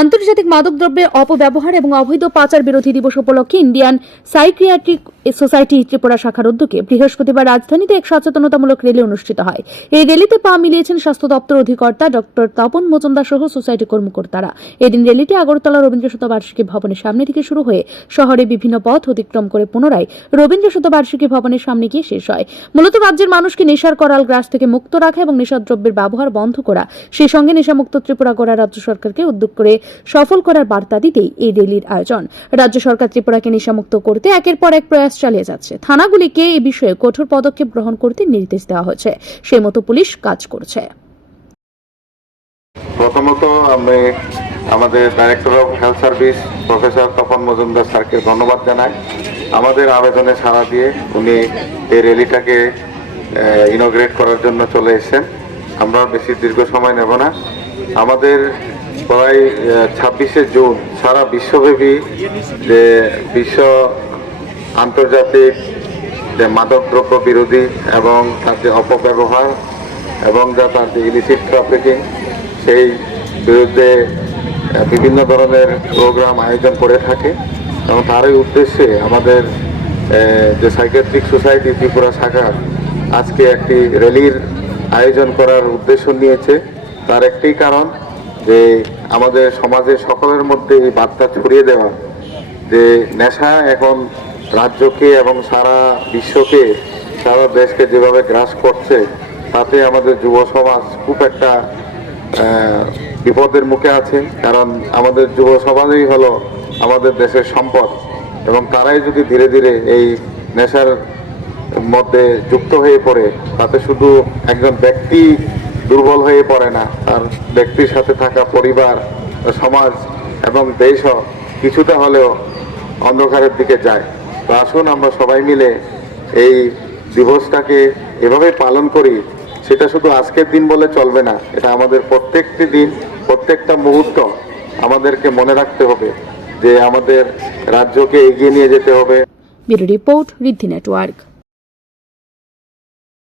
আন্তর্জাতিক মাদকদ্রব্যের অপব্যবহার এবং অবৈধ পাচার বিরোধী দিবস উপলক্ষে ইন্ডিয়ান সাইকিয়াট্রিক সোসাইটি ত্রিপুরা শাখার উদ্যোগে বৃহস্পতিবার রাজধানীতে এক সচেতনতামূলক র্যালি অনুষ্ঠিত হয়। এই র্যালিতে পা মিলিয়েছেন স্বাস্থ্য দপ্তর অধিকর্তা ডক্টর তপন মজুমদার সহ সোসাইটি কর্মকর্তারা। এদিন র্যালিটি আগরতলা রবীন্দ্র শতবার্ষিকী ভবনের সামনে থেকে শুরু হয়ে শহরে বিভিন্ন পথ অতিক্রম করে পুনরায় রবীন্দ্র শতবার্ষিকী ভবনের সামনে গিয়ে শেষ হয়। মূলত রাজ্যের মানুষকে নেশার করাল গ্রাস থেকে মুক্ত রাখা এবং নেশাদ্রব্যের ব্যবহার বন্ধ করা, সেই সঙ্গে নেশামুক্ত ত্রিপুরা গড়া রাজ্য সরকারকে উদ্যোগ করে সফল করার বার্তা দিতেই এই র্যালির আয়োজন। রাজ্য সরকার ত্রিপুরাকে নেশামুক্ত করতে একের পর এক প্রয়াস চালিয়ে যাচ্ছে। থানাগুলিকে এই বিষয়ে কঠোর পদক্ষেপ গ্রহণ করতে নির্দেশ দেওয়া হয়েছে, সেই মতো পুলিশ কাজ করছে। প্রথমত আমি আমাদের director of health service professor Tapan Majumdar স্যারকে ধন্যবাদ জানাই। আমাদের আবেদনে সাড়া দিয়ে উনি এই র্যালিটাকে ইনগ্রেট করার জন্য চলে এসেছেন। আমরা বেশি দীর্ঘ সময় নেব না। আমাদের প্রায় 26শে জুন সারা বিশ্বব্যাপী যে বিশ্ব আন্তর্জাতিক যে মাদকদ্রব্য বিরোধী এবং তার যে অপব্যবহার এবং যা তার যে ইলিসিট ট্রাফিকিং, সেই বিরুদ্ধে বিভিন্ন ধরনের প্রোগ্রাম আয়োজন করে থাকে এবং তারই উদ্দেশ্যে আমাদের যে সাইকিয়াট্রিক সোসাইটি ত্রিপুরা শাখা আজকে একটি র্যালির আয়োজন করার উদ্দেশ্য নিয়েছে। তার একটি কারণ যে আমাদের সমাজের সকলের মধ্যে এই বার্তা ছড়িয়ে দেওয়া যে নেশা এখন রাজ্যকে এবং সারা বিশ্বকে, সারা দেশকে যেভাবে গ্রাস করছে, তাতে আমাদের যুব সমাজ খুব একটা বিপদের মুখে আছে। কারণ আমাদের যুব সমাজই হলো আমাদের দেশের সম্পদ এবং তারাই যদি ধীরে ধীরে এই নেশার মধ্যে যুক্ত হয়ে পড়ে, তাতে শুধু একজন ব্যক্তি দুর্বল হয়ে পড়ে না, তার ব্যক্তির সাথে থাকা পরিবার, সমাজ এবং দেশও কিছুটা হলেও অন্ধকারের দিকে যায়। তো আসুন আমরা সবাই মিলে এই দিবসটাকে এভাবে পালন করি। সেটা শুধু আজকের দিন বলে চলবে না, এটা আমাদের প্রত্যেকটি দিন, প্রত্যেকটা মুহূর্ত আমাদেরকে মনে রাখতে হবে যে আমাদের রাজ্যকে এগিয়ে নিয়ে যেতে হবে। ব্যুরো রিপোর্ট, ঋদ্ধি নেটওয়ার্ক।